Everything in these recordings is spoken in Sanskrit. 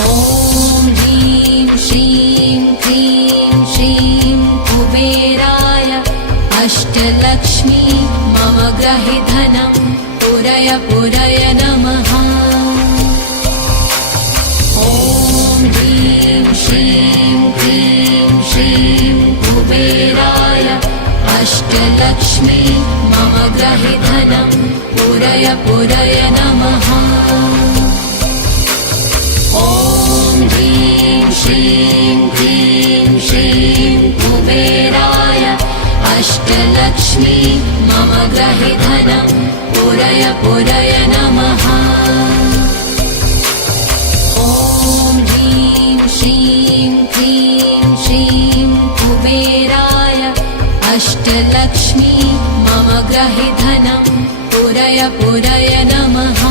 ॐ ह्रीं श्रीं क्रीं श्रीं कुबेराय अष्टलक्ष्मी मम गृहे धनं पुरय पुरय नमः। ॐ ह्रीं श्रीं क्रीं श्रीं कुबेराय अष्टलक्ष्मी मम गृहे धनं पुरय पुरय नमः। ॐ ह्रीं श्रीं क्रीं श्रीं कुबेराय अष्टलक्ष्मी मम गृहे धनं पुरय पुरय नमः। ॐ ह्रीं श्रीं क्रीं श्रीं कुबेराय अष्टलक्ष्मी मम गृहे धनं पुरय पुरय नमः।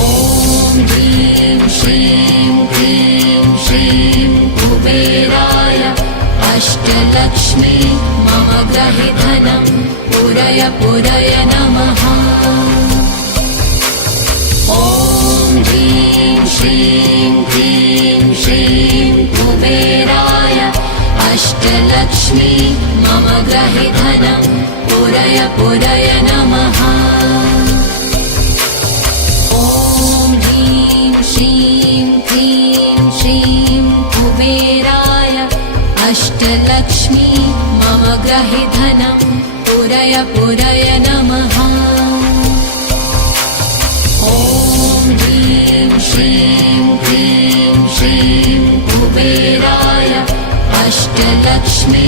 ॐ ह्रीं श्रीं क्रीं श्रीं कुबेराय अष्टलक्ष्मी मम गृहे धनं पुरय पुरय नमः। ॐ ह्रीं श्रीं क्रीं श्रीं कुबेराय अष्टलक्ष्मी मम गृहे धनं पुरय पुरय नमः। ॐ ह्रीं श्रीं क्रीं श्रीं कुबेराय अष्टलक्ष्मी मम गृहे धनं पुरय पुरय नमः। ॐ ह्रीं श्रीं क्रीं श्रीं कुबेराय अष्टलक्ष्मी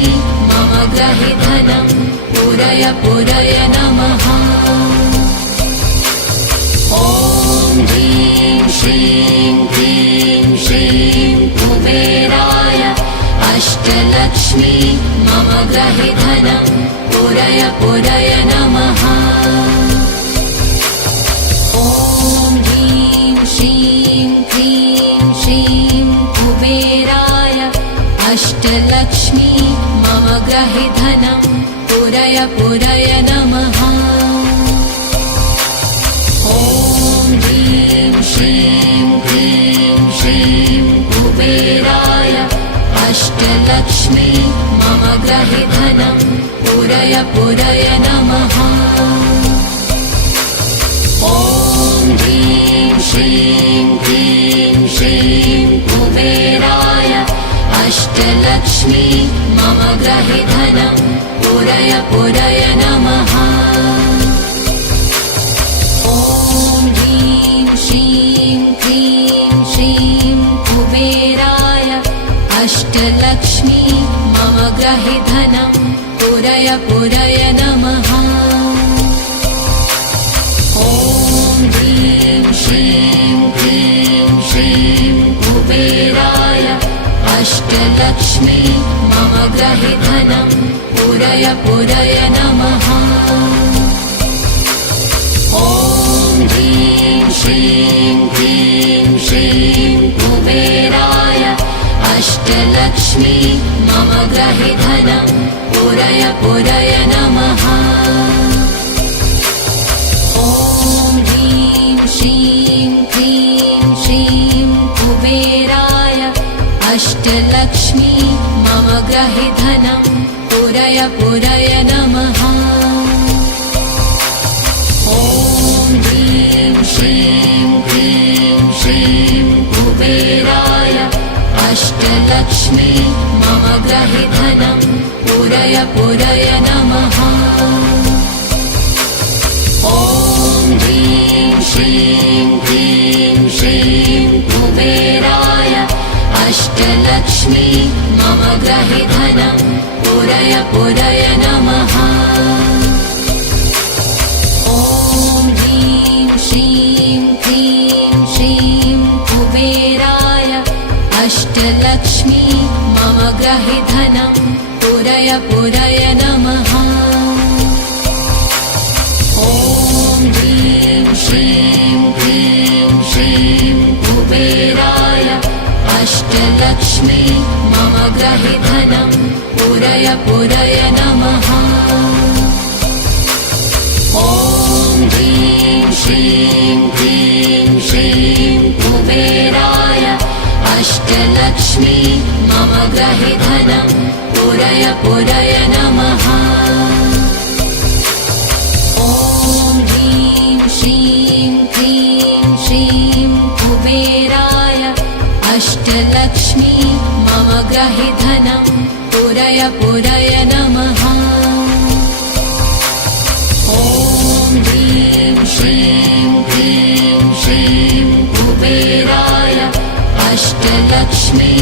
मम गृहे धनं पुरय पुरय नमः। ॐ ह्रीं श्रीं क्रीं श्रीं कुबेराय अष्टलक्ष्मी मम गृहे धनं पुरय पुरय नमः। ॐ ह्रीं श्रीं क्रीं श्रीं कुबेराय अष्टलक्ष्मी मम गृहे धनं पुरय पुरय नमः। ॐ ह्रीं श्रीं क्रीं श्रीं कुबेराय अष्टलक्ष्मी मम गृहे धनं पुरय पुरय नमः। ॐ ह्रीं श्रीं क्रीं श्रीं कुबेराय अष्टलक्ष्मी मम गृहे धनं पुरय पुरय नमः। ॐ ह्रीं श्रीं क्रीं श्रीं कुबेराय अष्टलक्ष्मी मम गृहे धनं पुरय पुरय नमः। ॐ ह्रीं श्रीं क्रीं श्रीं कुबेराय अष्टलक्ष्मी मम गृहे धनं पुरय पुरय नमः। ॐ ह्रीं श्रीं क्रीं श्रीं कुबेराय अष्टलक्ष्मी मम गृहे धनं पुरय पुरय नमः। ॐ ह्रीं श्रीं क्रीं श्रीं कुबेराय अष्टलक्ष्मी मम गृहे धनं पुरय पुरय नमः। ॐ ह्रीं श्रीं क्रीं श्रीं कुबेराय अष्टलक्ष्मी मम गृहे धनं पुरय पुरय नमः। ॐ ह्रीं श्रीं क्रीं श्रीं कुबेराय अष्टलक्ष्मी मम गृहे धनं पुरय पुरय नमः। ॐ ह्रीं श्रीं क्रीं श्रीं कुबेराय अष्टलक्ष्मी मम गृहे धनं पुरय पुरय नमः। ॐ ह्रीं श्रीं क्रीं श्रीं कुबेराय अष्टलक्ष्मी मम गृहे धनं पुरय पुरय नमः। ॐ ह्रीं श्रीं क्रीं श्रीं ग्रहे धनं पूरय पूरय नमः। ॐ ह्रीं श्रीं क्लीं श्रीं कुबेराय अष्टलक्ष्मी मम ग्रहे धनं पूरय पूरय नमः। ॐ ह्रीं श्रीं क्लीं श्रीं कुबेराय अष्टलक्ष्मी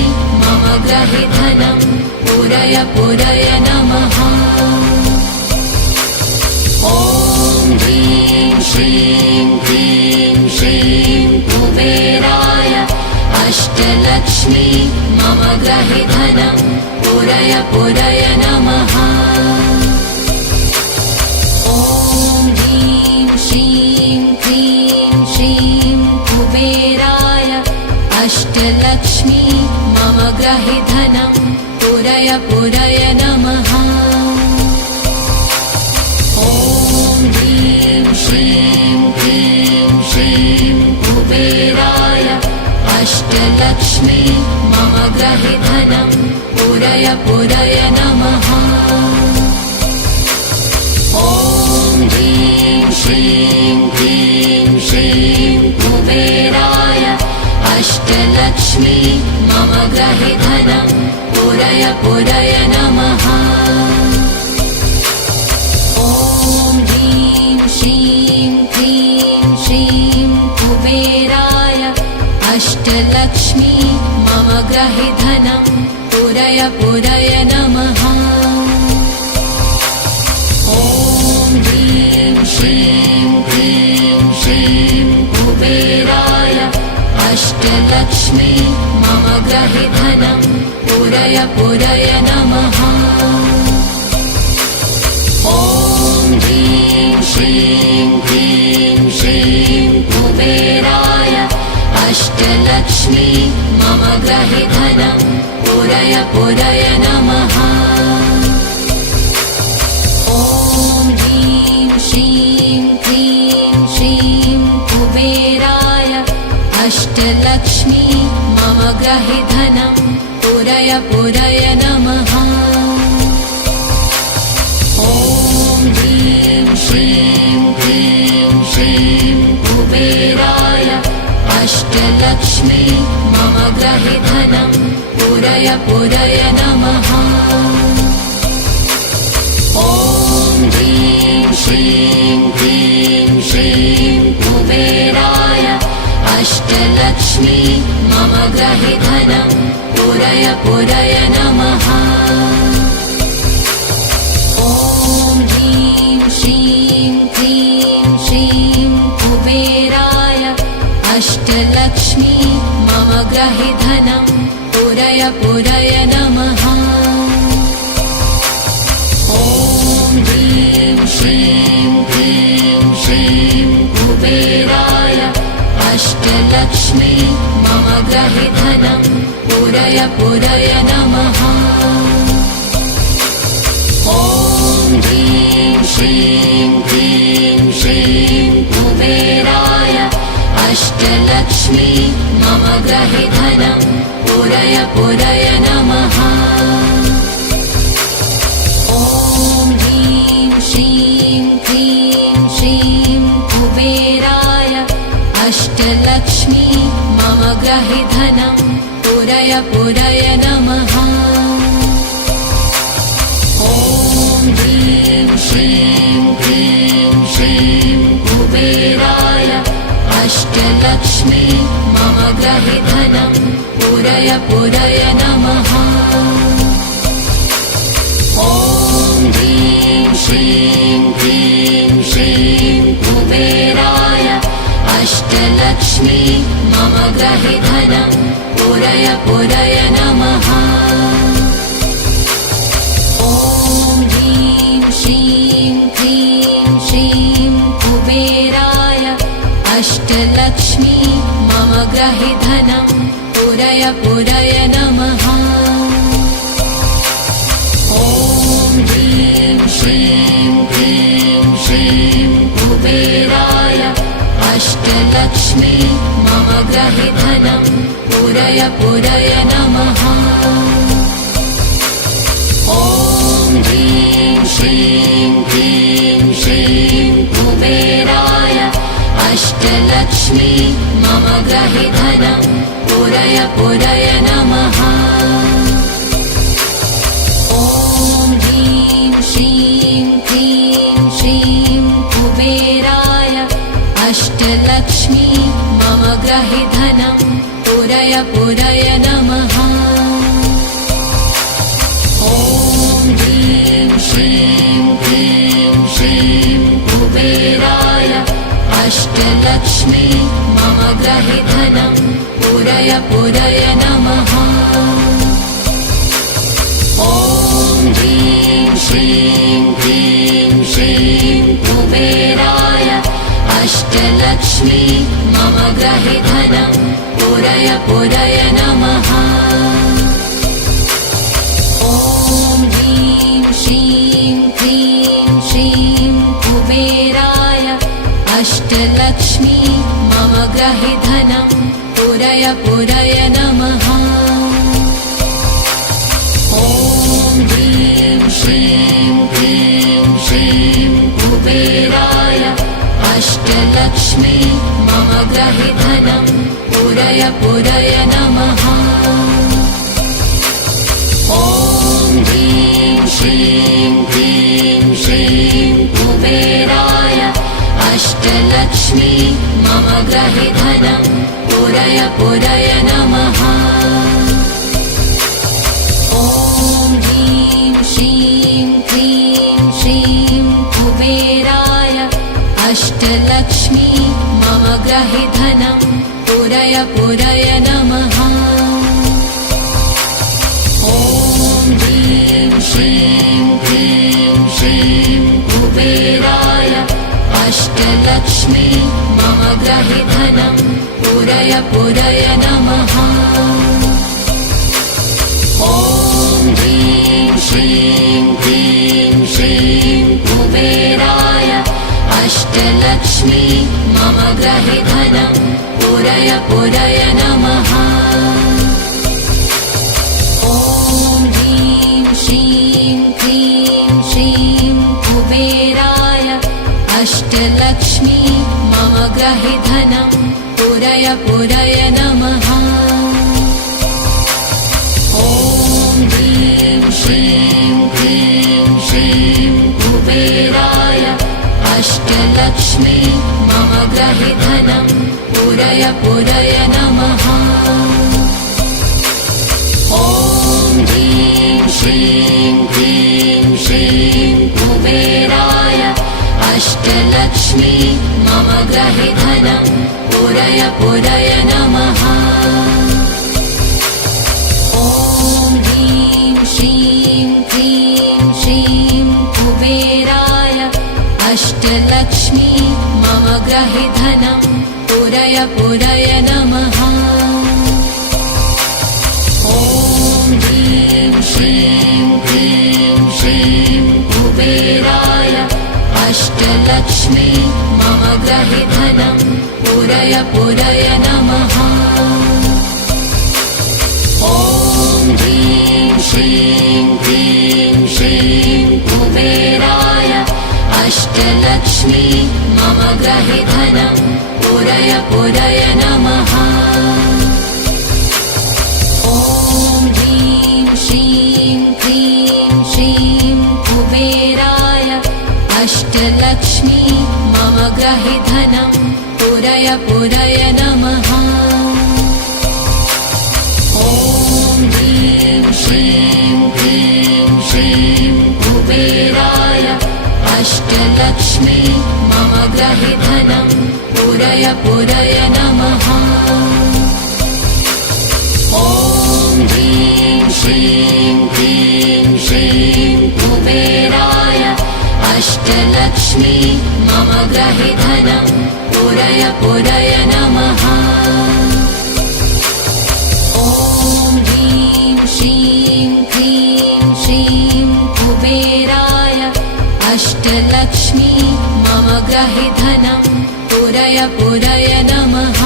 मम ग्रहे धनं पूरय पूरय नमः। ॐ ह्रीं श्रीं क्लीं श्रीं कुबेराय अष्टलक्ष्मी मम ग्रहे धनं पूरय पूरय नमः। ॐ ह्रीं श्रीं क्लीं श्रीं कुबेराय अष्टलक्ष्मी मम ग्रहे धनं पूरय पूरय नमः। ॐ ह्रीं श्रीं क्लीं श्रीं कुबेराय अष्टलक्ष्मी मम ग्रहे धनं पूरय पूरय नमः। ॐ ह्रीं श्रीं क्लीं श्रीं कुबेराय अष्टलक्ष्मी मम ग्रहे धनं पूरय पूरय नमः। ॐ ह्रीं श्रीं क्लीं श्रीं कुबेराय अष्टलक्ष्मी मम ग्रहे धनं पूरय पूरय नमः। ॐ ह्रीं श्रीं क्लीं श्रीं कुबेराय अष्टलक्ष्मी मम ग्रहे धनं पूरय पूरय नमः। ॐ ह्रीं श्रीं क्लीं श्रीं कुबेराय अष्टलक्ष्मी मम ग्रहे धनं पूरय पूरय नमः। ॐ ह्रीं श्रीं क्लीं श्रीं कुबेराय अष्टलक्ष्मी मम ग्रहे धनं पूरय पूरय नमः। ॐ ह्रीं श्रीं क्लीं श्रीं कुबेराय अष्टलक्ष्मी मम ग्रहे धनं पूरय पूरय नमः। ॐ ह्रीं श्रीं क्लीं श्रीं कुबेराय अष्टलक्ष्मी मम ग्रहे धनं पूरय पूरय नमः। ॐ ह्रीं श्रीं क्लीं श्रीं कुबेराय अष्टलक्ष्मी मम ग्रहे धनं पूरय पूरय नमः। ॐ ह्रीं श्रीं क्लीं श्रीं कुबेराय अष्टलक्ष्मी मम ग्रहे धनं पूरय पूरय नमः। ॐ ह्रीं श्रीं क्लीं श्रीं कुबेराय अष्टलक्ष्मी मम ग्रहे धनं पूरय पूरय नमः। ॐ ह्रीं श्रीं क्लीं श्रीं कुबेराय अष्टलक्ष्मी मम ग्रहे धनं पूरय पूरय नमः। ॐ ह्रीं श्रीं क्लीं श्रीं कुबेराय अष्टलक्ष्मी मम ग्रहे धनं पूरय पूरय नमः। ॐ ह्रीं श्रीं क्लीं श्रीं कुबेराय अष्टलक्ष्मी मम ग्रहे धनं पूरय पूरय नमः। ॐ ह्रीं श्रीं क्लीं श्रीं कुबेराय अष्टलक्ष्मी मम ग्रहे धनं पूरय पूरय नमः। ॐ ह्रीं श्रीं क्लीं श्रीं कुबेराय अष्टलक्ष्मी मम ग्रहे धनं पूरय पूरय नमः। ॐ ह्रीं श्रीं क्लीं श्रीं कुबेराय अष्टलक्ष्मी मम गृहे धनं पूरय पूरय नमः। ॐ ह्रीं श्रीं क्लीं श्रीं कुबेराय अष्टलक्ष्मी मम गृहे धनं पूरय पूरय नमः। ॐ ह्रीं श्रीं क्लीं श्रीं कुबेराय अष्टलक्ष्मी मम गृहे धनं पूरय पूरय नमः। ॐ ह्रीं श्रीं क्लीं श्रीं कुबेराय अष्टलक्ष्मी मम गृहे धनं पूरय पूरय नमः। ॐ ह्रीं श्रीं क्लीं श्रीं कुबेराय अष्टलक्ष्मी मम गृहे धनं पूरय पूरय नमः। ॐ ह्रीं श्रीं क्लीं श्रीं कुबेराय अष्टलक्ष्मी मम गृहे धनं पूरय पूरय नमः। ॐ ह्रीं श्रीं क्लीं श्रीं कुबेराय अष्टलक्ष्मी मम गृहे धनं पूरय पूरय नमः। ॐ ह्रीं श्रीं क्लीं श्रीं कुबेराय अष्टलक्ष्मी मम गृहे धनं पूरय पूरय नमः। ॐ ह्रीं श्रीं क्लीं श्रीं कुबेराय अष्टलक्ष्मी मम गृहे धनं पूरय पूरय नमः। ॐ ह्रीं श्रीं क्लीं श्रीं कुबेराय अष्टलक्ष्मी मम गृहे धनं पूरय पूरय नमः। ॐ ह्रीं श्रीं क्लीं श्रीं कुबेराय अष्टलक्ष्मी मम गृहे धनं पूरय पूरय नमः। ॐ ह्रीं श्रीं क्लीं श्रीं कुबेराय अष्टलक्ष्मी मम गृहे धनं पूरय पूरय नमः। ॐ ह्रीं श्रीं क्लीं श्रीं कुबेराय अष्टलक्ष्मी मम गृहे धनं पूरय पूरय नमः। ॐ ह्रीं श्रीं क्लीं श्रीं कुबेराय अष्टलक्ष्मी मम गृहे धनं पूरय पूरय नमः। ॐ ह्रीं श्रीं क्लीं श्रीं कुबेराय अष्टलक्ष्मी मम गृहे धनं पूरय पूरय नमः। ॐ ह्रीं श्रीं क्लीं श्रीं कुबेराय अष्टलक्ष्मी मम गृहे धनं पूरय पूरय नमः। ॐ ह्रीं श्रीं क्लीं श्रीं कुबेराय अष्टलक्ष्मी मम गृहे धनं पूरय पूरय नमः। ॐ ह्रीं श्रीं क्लीं श्रीं कुबेराय अष्टलक्ष्मी मम गृहे धनं पूरय पूरय नमः। ॐ ह्रीं श्रीं क्लीं श्रीं कुबेराय अष्टलक्ष्मी मम गृहे धनं पूरय पूरय नमः। ॐ ह्रीं श्रीं क्लीं श्रीं कुबेराय अष्टलक्ष्मी मम गृहे धनं पूरय पूरय नमः।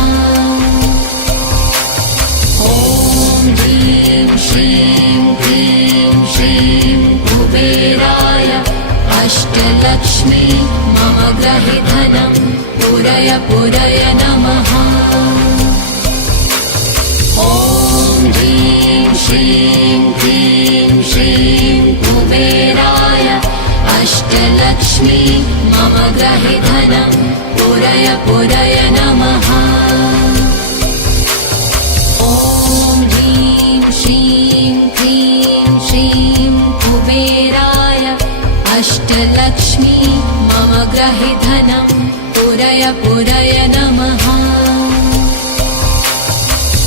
ॐ ह्रीं श्रीं क्लीं श्रीं अष्टलक्ष्मी मम ग्रहे धनं पूरय पूरय नमः। ॐ ह्रीं श्रीं क्लीं श्रीं कुबेराय अष्टलक्ष्मी मम ग्रहे धनं पूरय पूरय नमः। ॐ ह्रीं श्रीं क्लीं श्रीं कुबेराय अष्टलक्ष्मी मम ग्रहे धनं पूरय पूरय नमः।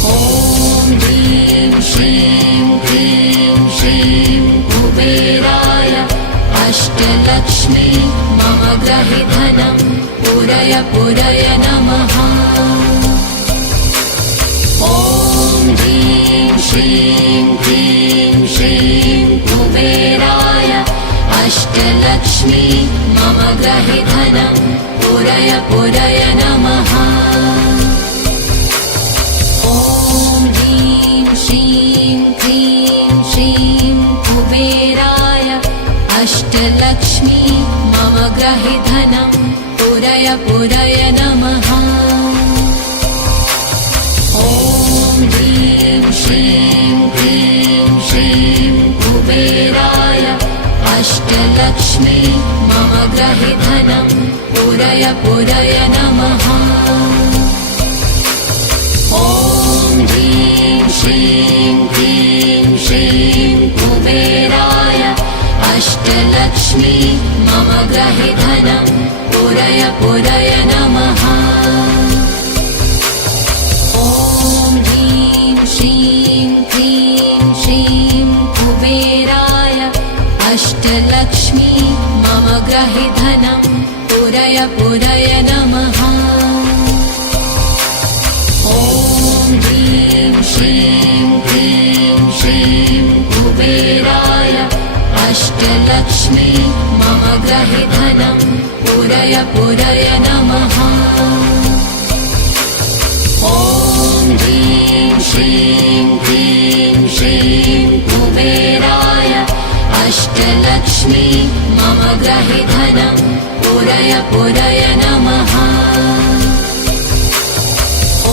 ॐ ह्रीं श्रीं क्लीं श्रीं कुबेराय अष्टलक्ष्मी मम ग्रहे धनं पूरय पूरय नमः। ॐ ह्रीं श्रीं क्लीं श्रीं कुबेराय अष्टलक्ष्मी मम ग्रहे धनं पूरय पूरय नमः। ॐ ह्रीं श्रीं क्लीं श्रीं कुबेराय अष्टलक्ष्मी मम ग्रहे धनं पूरय पूरय नमः। ॐ ह्रीं श्रीं क्लीं श्रीं कुबेराय अष्टलक्ष्मी मम ग्रहे धनं पूरय पूरय नमः। ॐ ह्रीं श्रीं क्लीं श्रीं कुबेराय अष्टलक्ष्मी मम ग्रहे धनं पूरय पूरय नमः। ॐ ह्रीं श्रीं क्लीं श्रीं कुबेराय अष्टलक्ष्मी मम ग्रहे धनं पूरय पूरय नमः। ॐ ह्रीं श्रीं क्लीं श्रीं कुबेराय अष्टलक्ष्मी मम ग्रहे धनं पूरय पूरय नमः। ॐ ह्रीं श्रीं क्लीं श्रीं कुबेराय अष्टलक्ष्मी मम ग्रहे धनं पूरय पूरय नमः।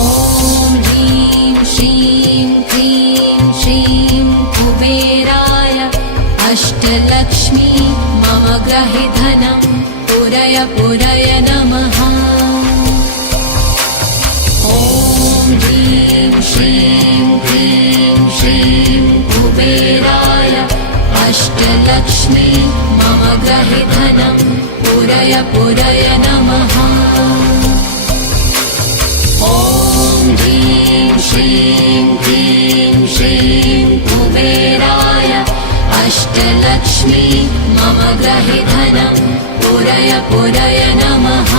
ॐ ह्रीं श्रीं क्लीं श्रीं कुबेराय अष्टलक्ष्मी मम ग्रहे धनं पूरय पूरय नमः। ॐ ह्रीं श्रीं क्लीं श्रीं कुबेराय अष्टलक्ष्मी मम ग्रहे धनं पूरय पूरय नमः। ॐ ह्रीं श्रीं क्लीं श्रीं कुबेराय अष्टलक्ष्मी मम ग्रहे धनं पूरय पूरय नमः।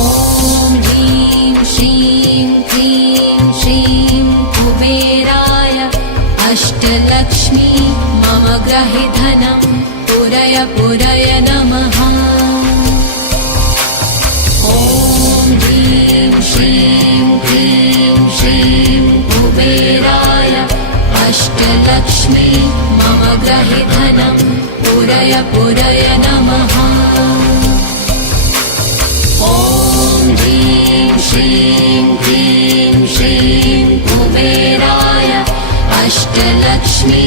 ॐ ह्रीं श्रीं क्लीं श्रीं कुबेराय अष्टलक्ष्मी मम ग्रहे धनं पूरय पूरय नमः। ॐ ह्रीं श्रीं क्लीं श्रीं कुबेराय अष्टलक्ष्मी मम ग्रहे धनं पूरय पूरय नमः। ॐ ह्रीं श्रीं क्लीं श्रीं कुबेराय अष्टलक्ष्मी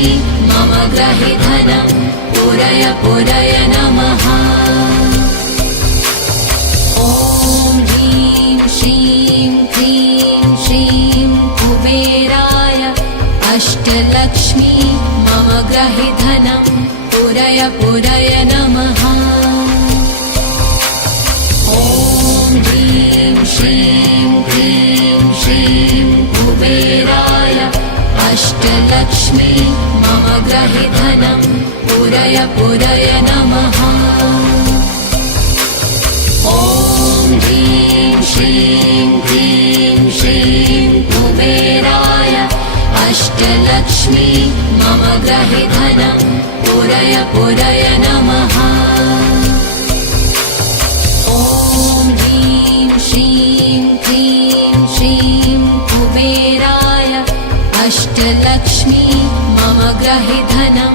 मम ग्रहे धनं पूरय पूरय नमः। ॐ ह्रीं श्रीं क्लीं श्रीं कुबेराय अष्टलक्ष्मी मम ग्रहे धनं पूरय पूरय नमः। ॐ ह्रीं श्रीं क्लीं श्रीं कुबेराय अष्टलक्ष्मी मम ग्रहे धनं पूरय पूरय नमः। ॐ ह्रीं श्रीं क्लीं श्रीं कुबेराय अष्टलक्ष्मी मम ग्रहे धनं पूरय पूरय नमः। ॐ ह्रीं श्रीं क्लीं श्रीं कुबेराय अष्टलक्ष्मी मम ग्रहे धनं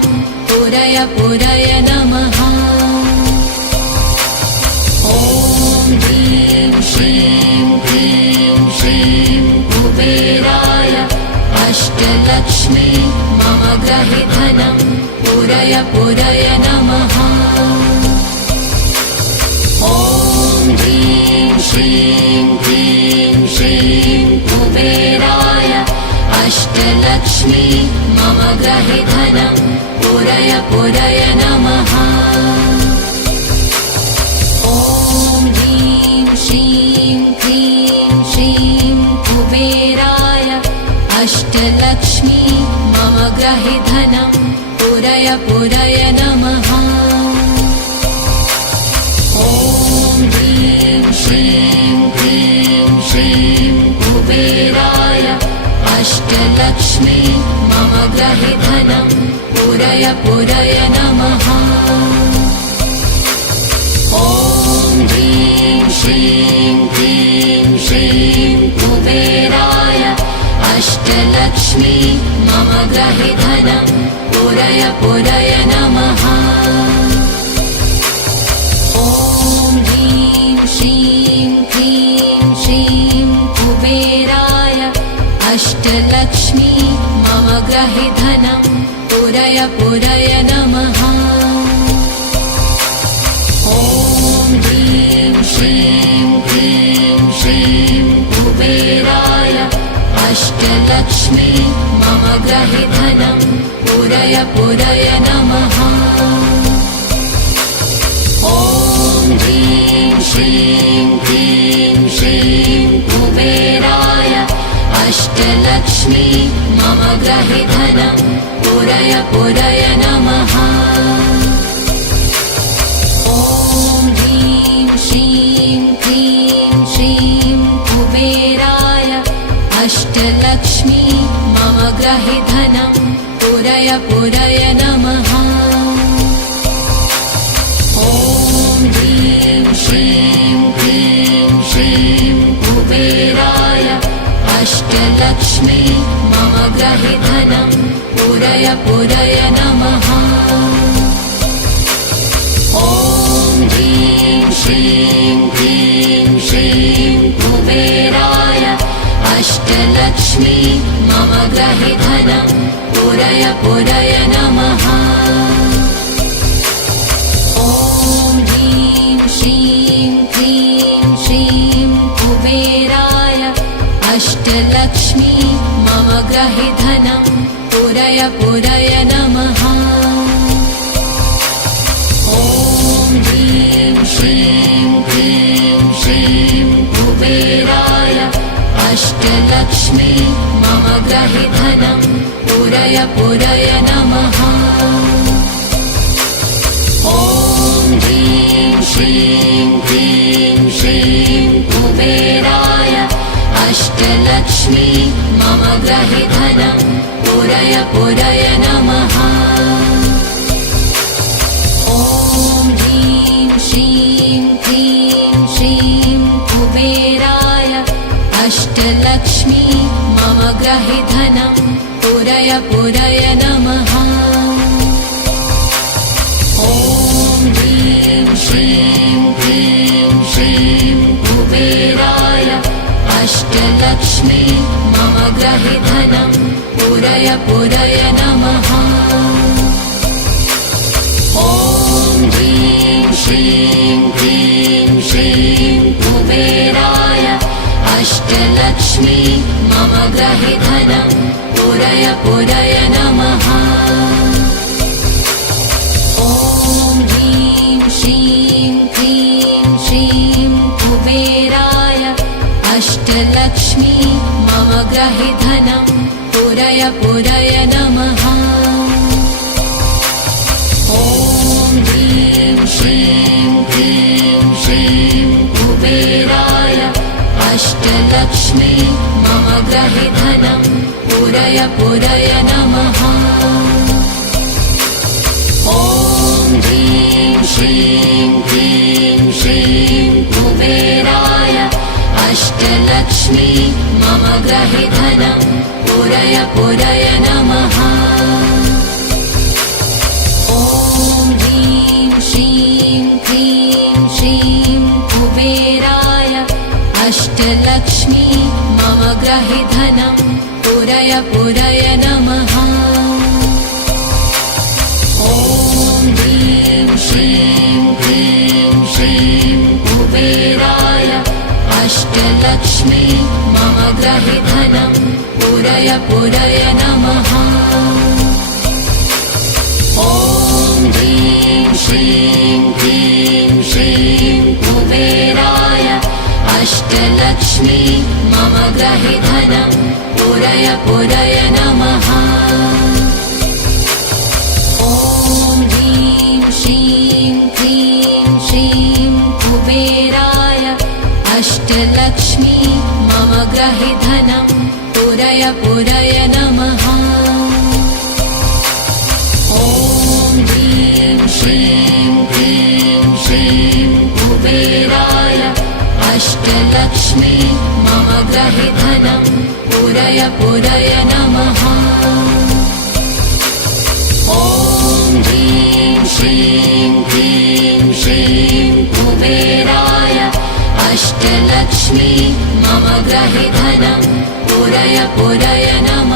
पूरय पूरय नमः। ॐ ह्रीं श्रीं क्लीं श्रीं कुबेराय अष्टलक्ष्मी मम गृहे धनं पूरय पूरय नमः। ॐ ह्रीं श्रीं क्लीं श्रीं कुबेराय अष्टलक्ष्मी मम गृहे धनं पूरय पूरय नमः। ॐ ह्रीं श्रीं क्लीं श्रीं कुबेराय अष्टलक्ष्मी मम गृहे धनं पूरय पूरय नमः। ॐ ह्रीं श्रीं क्लीं श्रीं कुबेराय अष्टलक्ष्मी मम गृहे धनं पूरय पूरय नमः। ॐ ह्रीं श्रीं क्लीं श्रीं कुबेराय अष्टलक्ष्मी मम गृहे धनं पूरय पूरय नमः। ॐ ह्रीं श्रीं क्लीं श्रीं कुबेराय अष्टलक्ष्मी मम गृहे धनं पूरय पूरय नमः। ॐ ह्रीं श्रीं क्लीं श्रीं कुबेराय अष्टलक्ष्मी मम गृहे धनं पूरय पूरय नमः। ॐ ह्रीं श्रीं क्लीं श्रीं कुबेराय अष्टलक्ष्मी मम गृहे धनं पूरय पूरय नमः। ॐ ह्रीं श्रीं क्लीं श्रीं कुबेराय अष्टलक्ष्मी मम गृहे धनं पूरय पूरय नमः। ॐ ह्रीं श्रीं क्लीं श्रीं कुबेराय अष्टलक्ष्मी मम गृहे धनं पूरय पूरय नमः। ॐ ह्रीं श्रीं क्लीं श्रीं कुबेराय अष्टलक्ष्मी मम गृहे धनं पूरय पूरय नमः। ॐ ह्रीं श्रीं क्लीं श्रीं कुबेराय अष्टलक्ष्मी मम गृहे धनं पूरय पूरय नमः। ॐ ह्रीं श्रीं क्लीं श्रीं कुबेराय अष्टलक्ष्मी मम गृहे धनं पूरय पूरय नमः। ॐ ह्रीं श्रीं क्लीं श्रीं कुबेराय अष्टलक्ष्मी मम गृहे धनं पूरय पूरय नमः। ॐ ह्रीं श्रीं क्लीं श्रीं कुबेराय अष्टलक्ष्मी मम गृहे धनं पूरय पूरय नमः। ॐ ह्रीं श्रीं क्लीं श्रीं कुबेराय अष्टलक्ष्मी मम गृहे धनं पूरय पूरय नमः। ॐ ह्रीं श्रीं क्लीं श्रीं कुबेराय अष्टलक्ष्मी मम गृहे धनं पूरय पूरय नमः। ॐ ह्रीं श्रीं क्लीं श्रीं कुबेराय अष्टलक्ष्मी मम गृहे धनं पूरय पूरय नमः। ॐ ह्रीं श्रीं क्लीं श्रीं कुबेराय अष्टलक्ष्मी मम गृहे धनं पूरय पूरय नमः। ॐ ह्रीं श्रीं क्लीं श्रीं कुबेराय अष्टलक्ष्मी मम गृहे धनं पूरय पूरय नमः। ॐ मम ग्रहि धनं पूरय पूरय नमः। ॐ ह्रीं श्रीं क्लीं श्रीं कुबेराय अष्टलक्ष्मी मम ग्रहि धनं पूरय पूरय नमः। ॐ ह्रीं श्रीं क्लीं श्रीं कुबेराय अष्टलक्ष्मी मम ग्रहि धनं पूरय पूरय नमः। ॐ ह्रीं श्रीं क्लीं श्रीं कुबेराय अष्टलक्ष्मी मम ग्रहि धनं पूरय पूरय नमः। ॐ ह्रीं श्रीं क्लीं श्रीं कुबेराय अष्टलक्ष्मी मम ग्रहि धनं पूरय पूरय नमः। ॐ ह्रीं श्रीं क्लीं श्रीं कुबेराय अष्टलक्ष्मी मम ग्रहि धनं पूरय पूरय नमः।